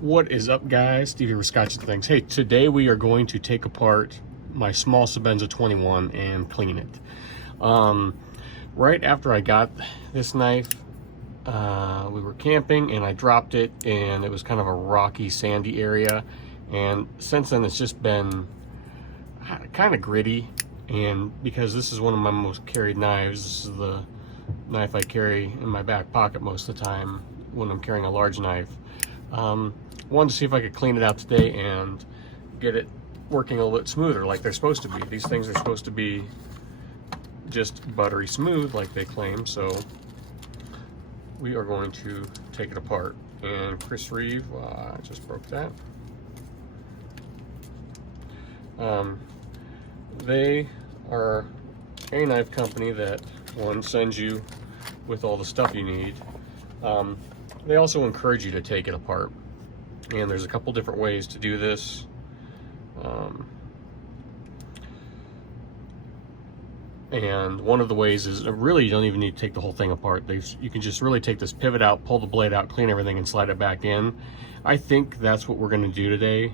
What is up, guys? Stevie Riscotch Things. Hey, today we are going to take apart my small Sebenza 21 and clean it. Right after I got this knife, we were camping and I dropped it, and it was kind of a rocky, sandy area. And since then, it's just been kind of gritty. And because this is one of my most carried knives, this is the knife I carry in my back pocket most of the time when I'm carrying a large knife. Wanted to see if I could clean it out today and get it working a little bit smoother like they're supposed to be. These things are supposed to be just buttery smooth like they claim, so we are going to take it apart. And Chris Reeve, I just broke that. They are a knife company that, one, sends you with all the stuff you need. They also encourage you to take it apart, and there's a couple different ways to do this. And one of the ways is, really, you don't even need to take the whole thing apart. You can just really take this pivot out, pull the blade out, clean everything, and slide it back in. I think that's what we're going to do today.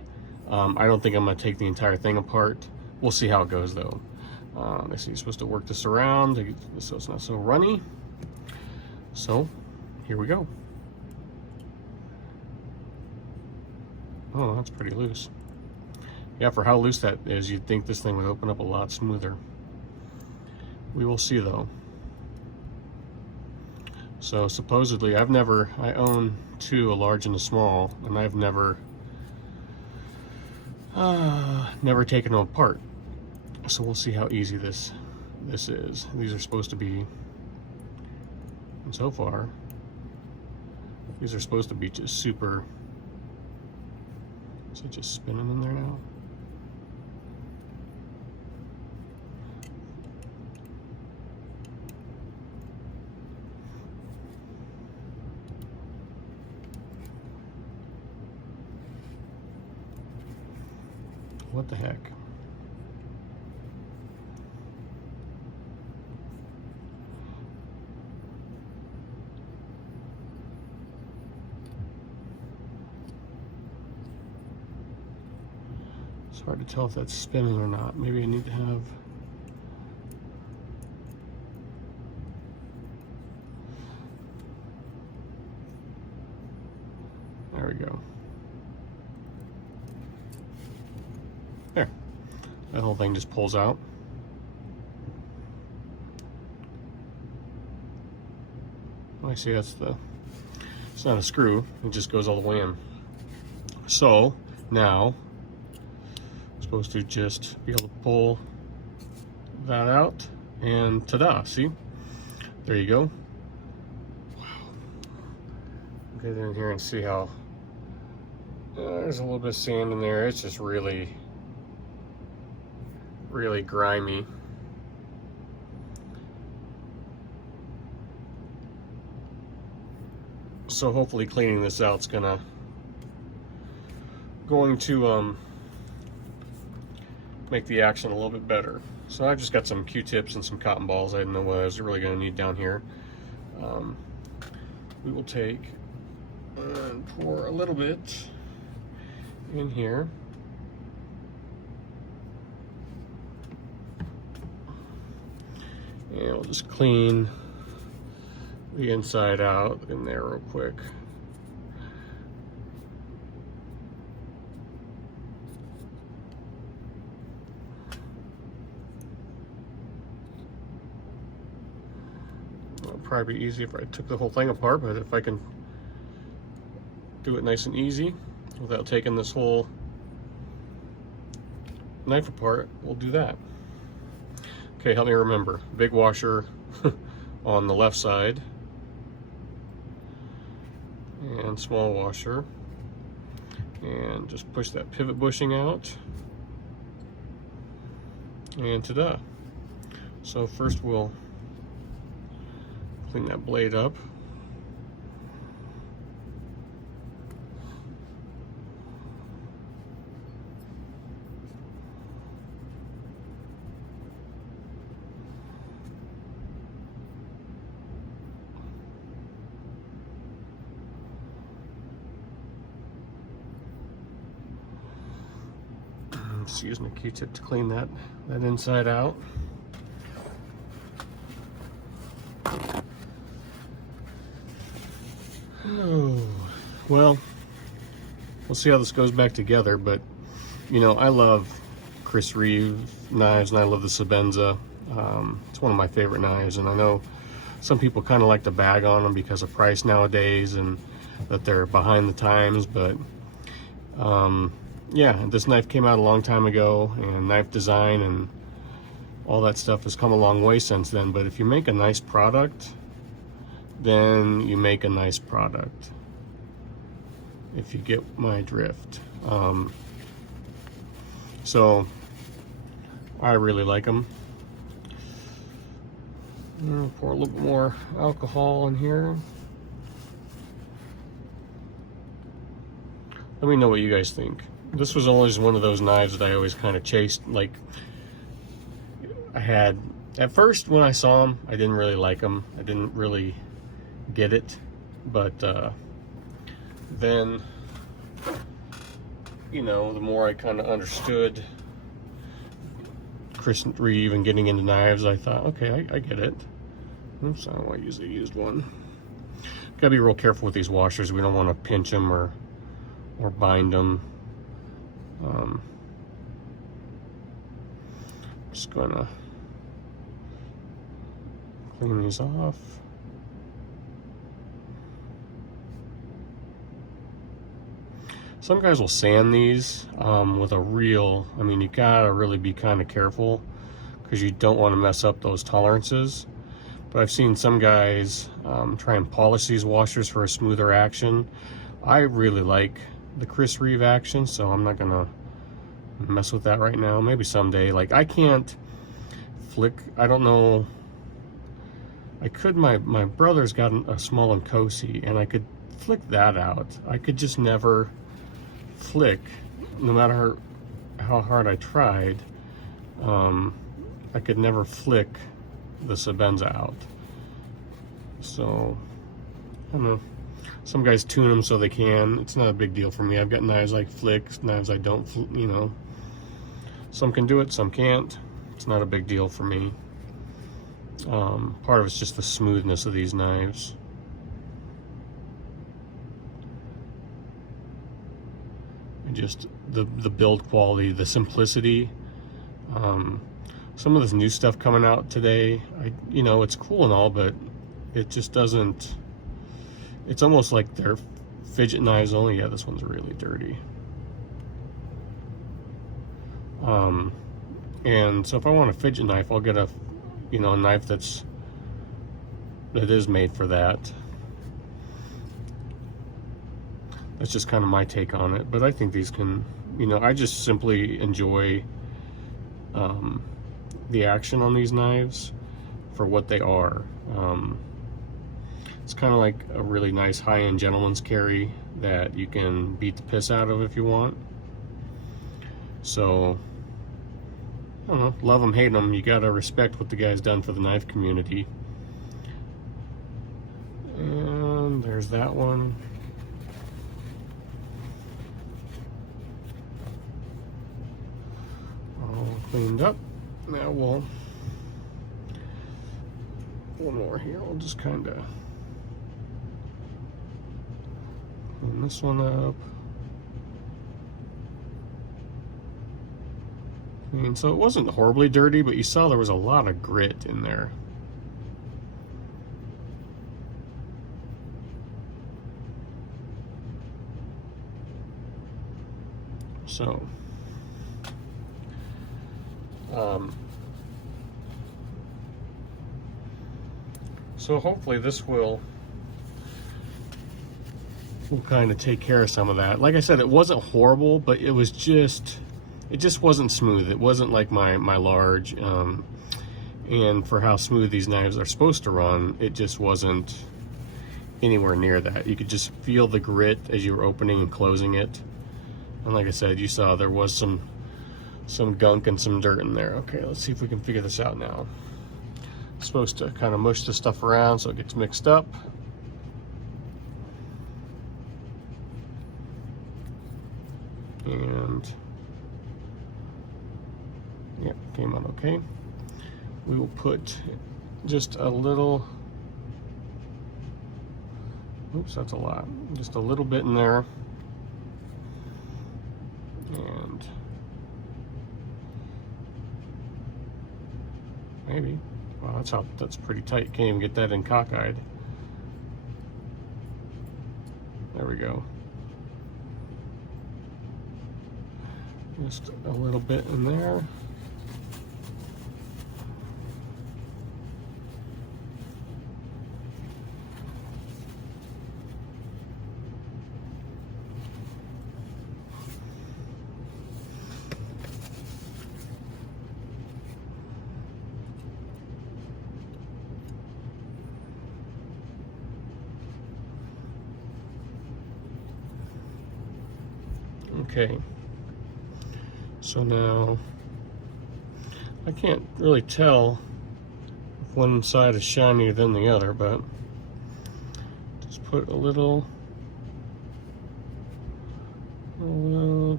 I don't think I'm going to take the entire thing apart. We'll see how it goes, though. You're supposed to work this around so it's not so runny. So here we go. Oh, that's pretty loose. Yeah, for how loose that is, you'd think this thing would open up a lot smoother. We will see, though. So supposedly, I own two, a large and a small, and I've never taken them apart. So we'll see how easy this is. These are supposed to be, and so far, these are supposed to be just super. Is it just spinning in there now? What the heck? It's hard to tell if that's spinning or not. Maybe I need to have... There we go. There. That whole thing just pulls out. I see it's not a screw, it just goes all the way in. So now I'm supposed to just be able to pull that out, and ta-da, see? There you go. Wow. Get in here and see how there's a little bit of sand in there. It's just really grimy. So hopefully cleaning this out is going to make the action a little bit better. So I've just got some Q-tips and some cotton balls. I didn't know what I was really going to need down here. We will take and pour a little bit in here. And we'll just clean the inside out in there real quick. It'll probably be easy if I took the whole thing apart, but if I can do it nice and easy without taking this whole knife apart, we'll do that. Okay, help me remember. Big washer on the left side, and small washer, and just push that pivot bushing out, and ta-da. So first we'll clean that blade up. Just using a Q-tip to clean that inside out. Oh, well, we'll see how this goes back together, but you know, I love Chris Reeve knives and I love the Sebenza. It's one of my favorite knives, and I know some people kind of like to bag on them because of price nowadays and that they're behind the times, but yeah, this knife came out a long time ago, and knife design and all that stuff has come a long way since then. But if you make a nice product, then you make a nice product, if you get my drift. So I really like them. I'm gonna pour a little bit more alcohol in here. Let me know what you guys think. This was always one of those knives that I always kind of chased. Like, I had, at first when I saw them, I didn't really like them. I didn't really get it. But then, you know, the more I kind of understood Chris Reeve and getting into knives, I thought, okay, I get it. Oops, I don't want to use a used one. Gotta be real careful with these washers. We don't want to pinch them or bind them. Just gonna clean these off. Some guys will sand these with a real, I mean, you gotta really be kind of careful because you don't want to mess up those tolerances. But I've seen some guys try and polish these washers for a smoother action. I really like the Chris Reeve action, so I'm not gonna mess with that right now. Maybe someday. Like, I can't flick, I don't know, I could, my brother's got a small Nkosi, and I could flick that out. I could just never flick, no matter how hard I tried. I could never flick the Sebenza out. So I don't know, some guys tune them so they can. It's not a big deal for me. I've got knives I flick, knives I don't, you know. Some can do it, some can't. It's not a big deal for me. Part of it's just the smoothness of these knives. And just the build quality, the simplicity. Some of this new stuff coming out today, you know, it's cool and all, but it just doesn't, it's almost like they're fidget knives only. Yeah, this one's really dirty. And so if I want a fidget knife, I'll get a, you know, a knife that is made for that. That's just kind of my take on it. But I think these can, you know, I just simply enjoy the action on these knives for what they are. It's kind of like a really nice high-end gentleman's carry that you can beat the piss out of if you want. So I don't know, love them, hate them, you gotta respect what the guy's done for the knife community. And there's that one. All cleaned up. Now we'll, one more here, I'll just kind of clean this one up. And so it wasn't horribly dirty, but you saw there was a lot of grit in there. So hopefully this will kind of take care of some of that. Like I said, it wasn't horrible, but it was just, it just wasn't smooth. It wasn't like my large, and for how smooth these knives are supposed to run, it just wasn't anywhere near that. You could just feel the grit as you were opening and closing it. And like I said, you saw there was some gunk and some dirt in there. Okay, let's see if we can figure this out now. I'm supposed to kind of mush this stuff around so it gets mixed up. And came out okay. We will put just a little, oops, that's a lot. Just a little bit in there. And maybe, wow, that's pretty tight. Can't even get that in cockeyed. There we go. Just a little bit in there. Okay, so now I can't really tell if one side is shinier than the other, but just put a little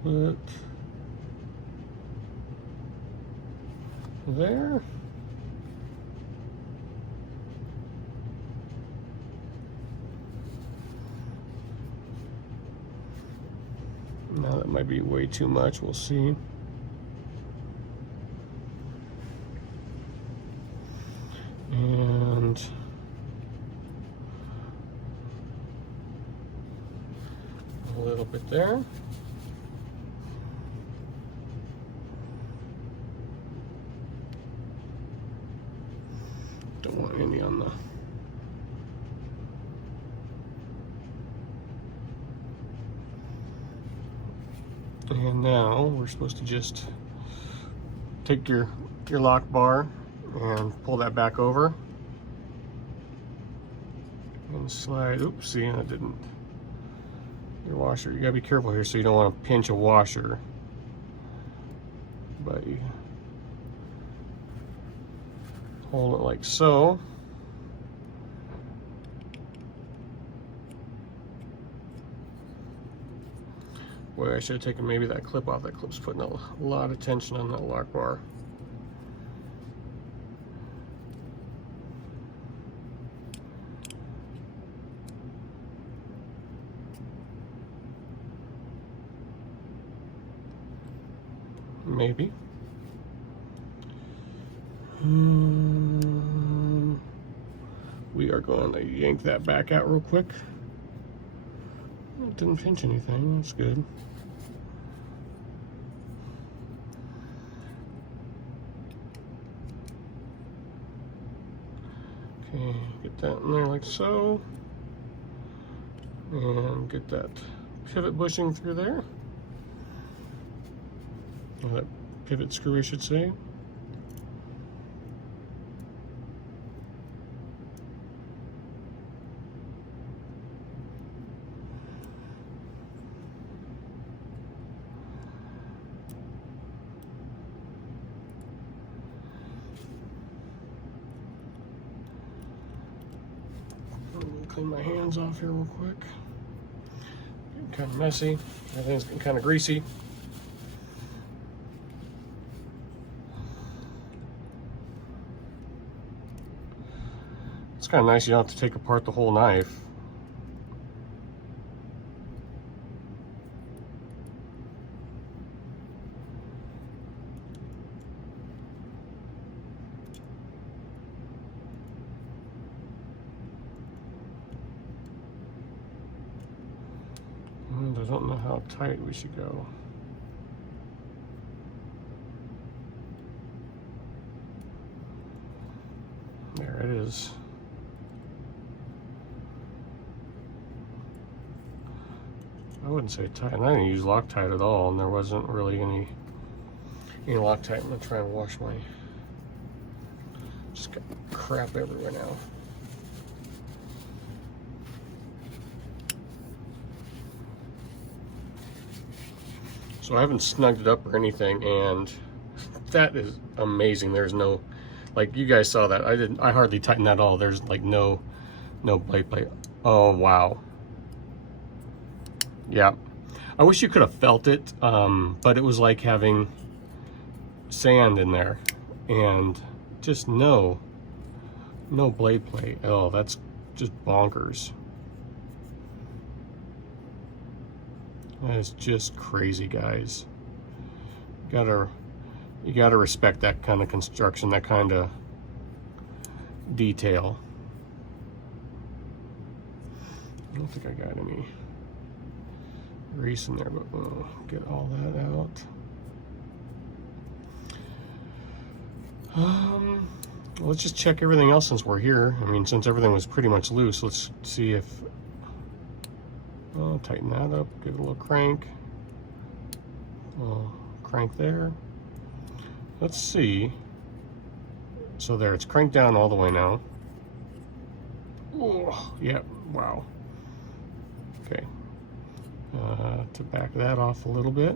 bit there. Now that might be way too much, we'll see. And a little bit there. Don't want any on the and now we're supposed to just take your lock bar and pull that back over and slide. Oops, see, I didn't. Your washer, you gotta be careful here so you don't want to pinch a washer, but you hold it like so. Boy, I should have taken maybe that clip off. That clip's putting a lot of tension on that lock bar. Maybe. We are going to yank that back out real quick. It didn't pinch anything, that's good. Okay, get that in there like so. And get that pivot bushing through there. Or that pivot screw, I should say. Clean my hands off here real quick. Getting kind of messy. Everything's getting kind of greasy. It's kind of nice you don't have to take apart the whole knife. I don't know how tight we should go. There it is. I wouldn't say tight, and I didn't use Loctite at all, and there wasn't really any Loctite. I'm gonna try and wash my, just got crap everywhere now. So I haven't snugged it up or anything, and that is amazing. There's no, like you guys saw that. I hardly tightened that at all. There's like no blade plate. Oh wow. Yeah. I wish you could have felt it, but it was like having sand in there, and just no blade play. Oh, that's just bonkers. That is just crazy, guys. You gotta respect that kind of construction, that kind of detail. I don't think I got any grease in there, but we'll get all that out. Let's just check everything else since we're here. I mean, since everything was pretty much loose, let's see if, tighten that up, give it a little crank. Crank there. Let's see. So there, it's cranked down all the way now. Oh, yep, wow. Okay. To back that off a little bit.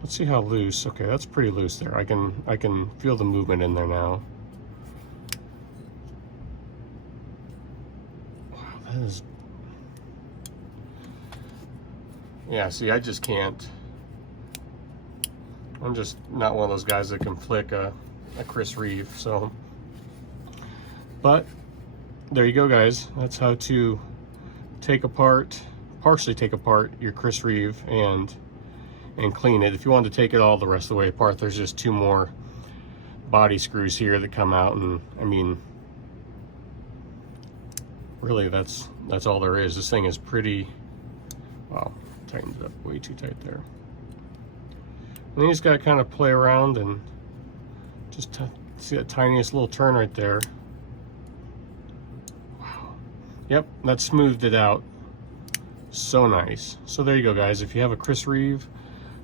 Let's see how loose. Okay, that's pretty loose there. I can feel the movement in there now. Wow, that is. Yeah, see, I just can't. I'm just not one of those guys that can flick a Chris Reeve, so. But there you go, guys. That's how to partially take apart your Chris Reeve and clean it. If you want to take it all the rest of the way apart, there's just 2 more body screws here that come out, and I mean, really, that's all there is. This thing is pretty, wow, tightened it up way too tight there. And then you just got to kind of play around and just see that tiniest little turn right there. Wow. Yep, that smoothed it out. So nice. So there you go, guys. If you have a Chris Reeve,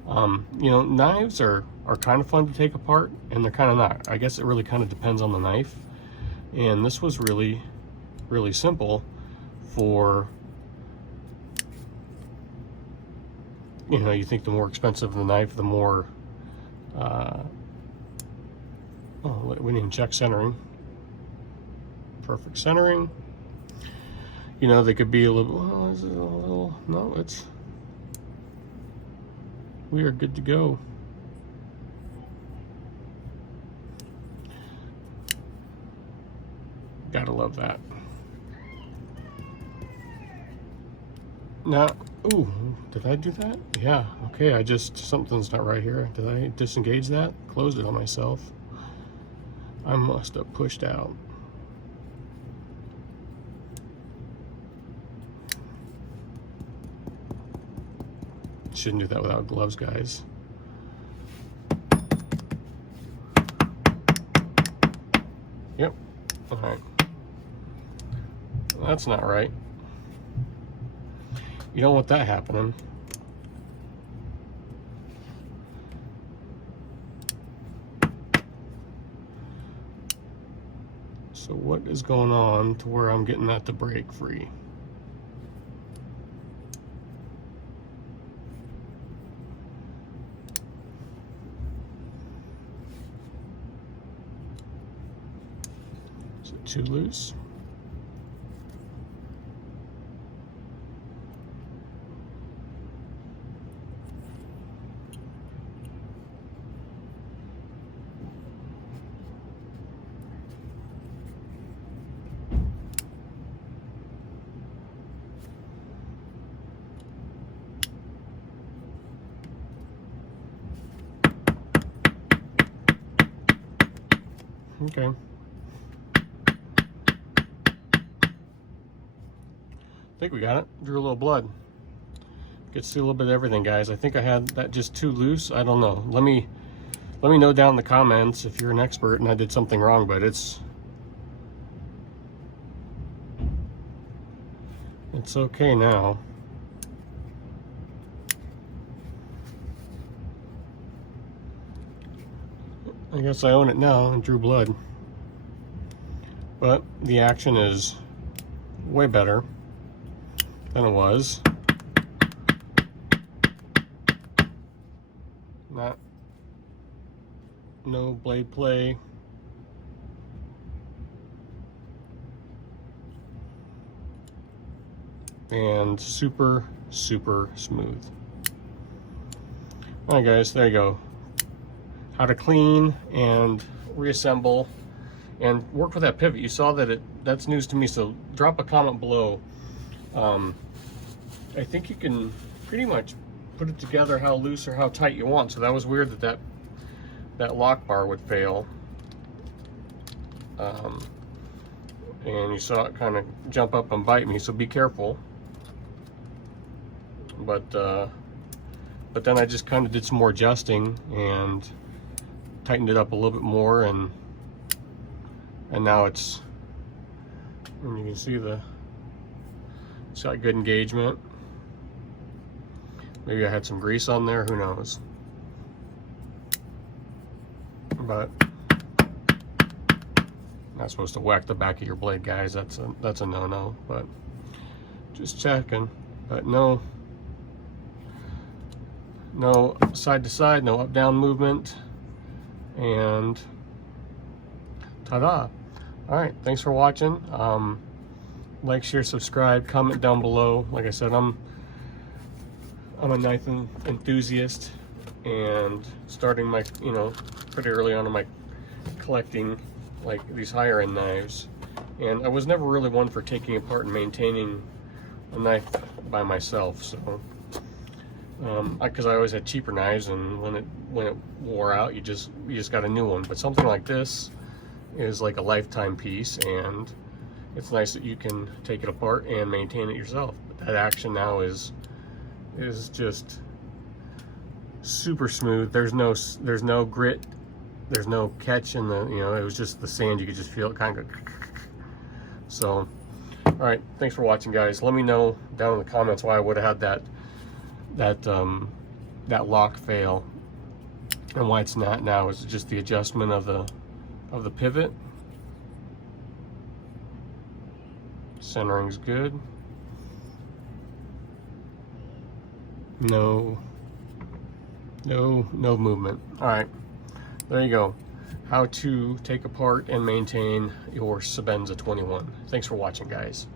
you know, knives are kind of fun to take apart, and they're kind of not. I guess it really kind of depends on the knife. And this was really, really simple for, you know, you think the more expensive the knife, the more, oh, we didn't check centering. Perfect centering. You know, they could be a little, oh, is it a little, no, we are good to go. Gotta love that. Now, ooh, did I do that? Yeah, okay, something's not right here. Did I disengage that? Closed it on myself. I must have pushed out. Shouldn't do that without gloves, guys. Yep, all right. That's not right. You don't want that happening. So what is going on to where I'm getting that to break free? Is it too loose? Okay. I think we got it. Drew a little blood. Get to see a little bit of everything, guys. I think I had that just too loose. I don't know. Let me know down in the comments if you're an expert and I did something wrong, but it's okay now. I guess I own it now and drew blood. But the action is way better than it was. No blade play. and super smooth. All right guys, there you go. How to clean and reassemble and work with that pivot. You saw that that's news to me, so drop a comment below. I think you can pretty much put it together how loose or how tight you want. So that was weird that lock bar would fail. And you saw it kind of jump up and bite me, so be careful. But then I just kind of did some more adjusting and tightened it up a little bit more, and now it's, and you can see it's got good engagement. Maybe I had some grease on there, who knows. But not supposed to whack the back of your blade, guys. That's a no-no. But just checking. But no side to side, no up down movement, and ta-da. All right, thanks for watching. Like, share, subscribe, comment down below. Like I said, I'm a knife enthusiast, and starting my, pretty early on in my collecting like these higher end knives, and I was never really one for taking apart and maintaining a knife by myself. So because I always had cheaper knives, and when it wore out, you just got a new one. But something like this is like a lifetime piece, and it's nice that you can take it apart and maintain it yourself. But that action now is just super smooth. There's no grit, there's no catch in the, it was just the sand. You could just feel it kind of. So, all right, thanks for watching, guys. Let me know down in the comments why I would have had that lock fail, and why it's not now. Is it just the adjustment of the pivot? Centering's good. No movement. All right, there you go. How to take apart and maintain your Sebenza 21. Thanks for watching, guys.